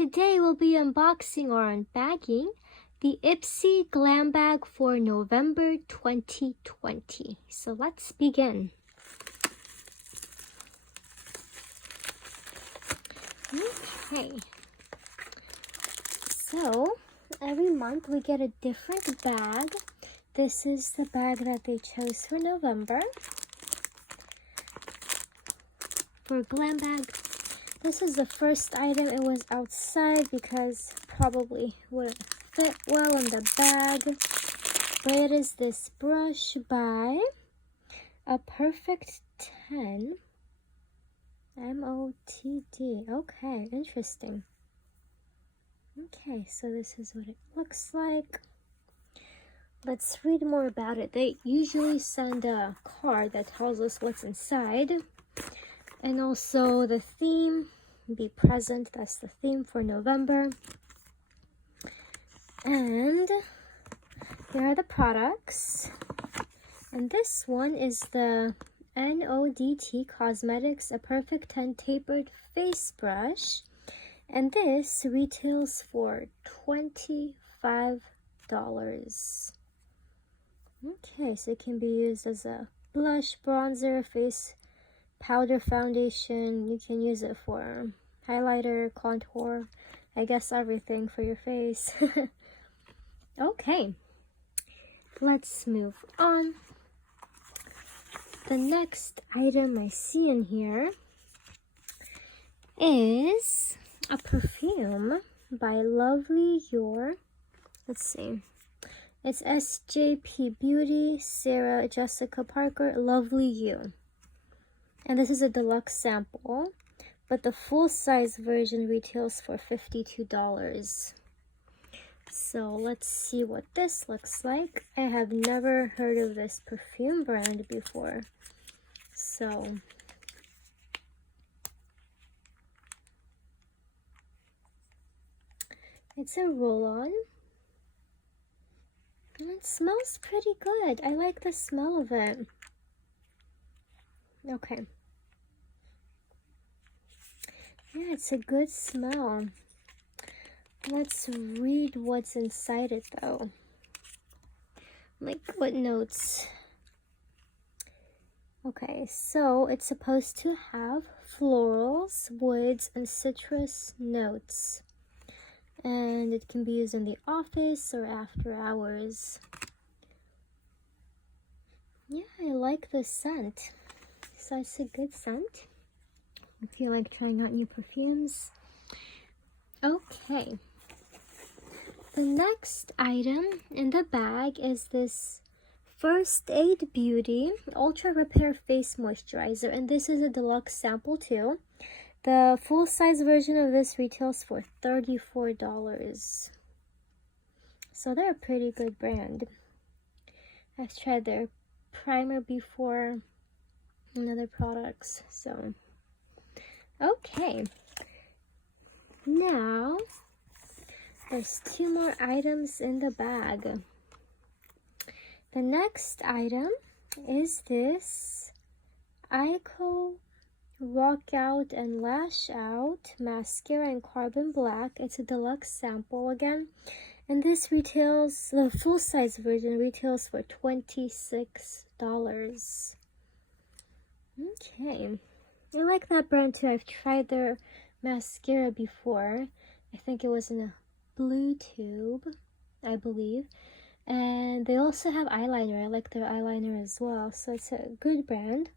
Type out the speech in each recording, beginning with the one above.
today we'll be unboxing or unbagging the Ipsy Glam bag for November 2020. So let's begin. Okay. So every month we get a different bag. This is the bag that they chose for November. For Glam bag, this is the first item. It was outside because probably wouldn't fit well in the bag. But it is this brush by A Perfect 10. MOTD. Okay, interesting. Okay, so this is what it looks like. Let's read more about it. They usually send a card that tells us what's inside. And also the theme, be present, that's the theme for November. And here are the products. And this one is the NODT Cosmetics A Perfect 10 Tapered Face Brush. And this retails for $25. Okay, so it can be used as a blush, bronzer, face powder, foundation. You can use it for highlighter, contour, I guess everything for your face. Okay, let's move on. The next item I see in here is a perfume by Lovely Your. Let's see. It's SJP Beauty, Sarah Jessica Parker, Lovely You. And this is a deluxe sample, but the full-size version retails for $52. So let's see what this looks like. I have never heard of this perfume brand before. So it's a roll-on. And it smells pretty good. I like the smell of it. Okay. Yeah, it's a good smell. Let's read what's inside it though. Like what notes. Okay, so it's supposed to have florals, woods, and citrus notes. And it can be used in the office or after hours. Yeah, I like the scent. So it's a good scent if you like trying out new perfumes. Okay. The next item in the bag is this First Aid Beauty Ultra Repair Face Moisturizer. And this is a deluxe sample too. The full-size version of this retails for $34. So they're a pretty good brand. I've tried their primer before and other products. So, okay. Now, there's two more items in the bag. The next item is this Ico Rock Out and Lash Out Mascara in Carbon Black. It's a deluxe sample again. And this retails, the full-size version retails for $26. Okay. I like that brand too. I've tried their mascara before. I think it was in a blue tube, I believe. And they also have eyeliner. I like their eyeliner as well. So it's a good brand.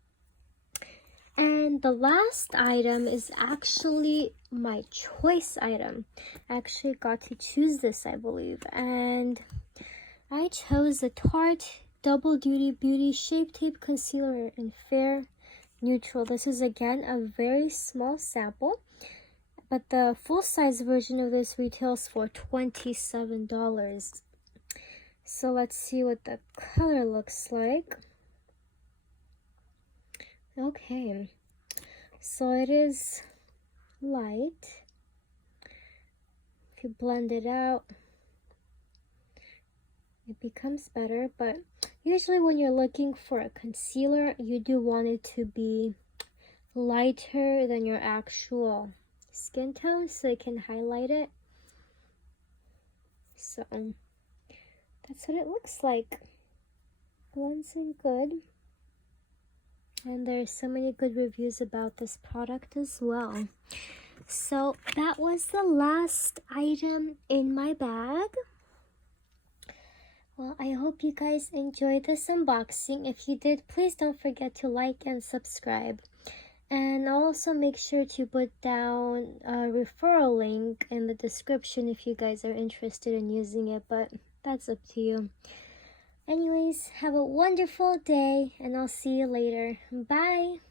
And the last item is actually my choice item. I actually got to choose this, I believe. And I chose the Tarte Double Duty Beauty Shape Tape Concealer in Fair Neutral. This is again a very small sample. But the full-size version of this retails for $27. So let's see what the color looks like. Okay, so it is light. If you blend it out, it becomes better. But usually when you're looking for a concealer, you do want it to be lighter than your actual skin tone so it can highlight it. So that's what it looks like. Blends in good. And there's so many good reviews about this product as well. So that was the last item in my bag. Well, I hope you guys enjoyed this unboxing. If you did, please don't forget to like and subscribe. And also make sure to put down a referral link in the description if you guys are interested in using it, but that's up to you. Anyways, have a wonderful day, and I'll see you later. Bye!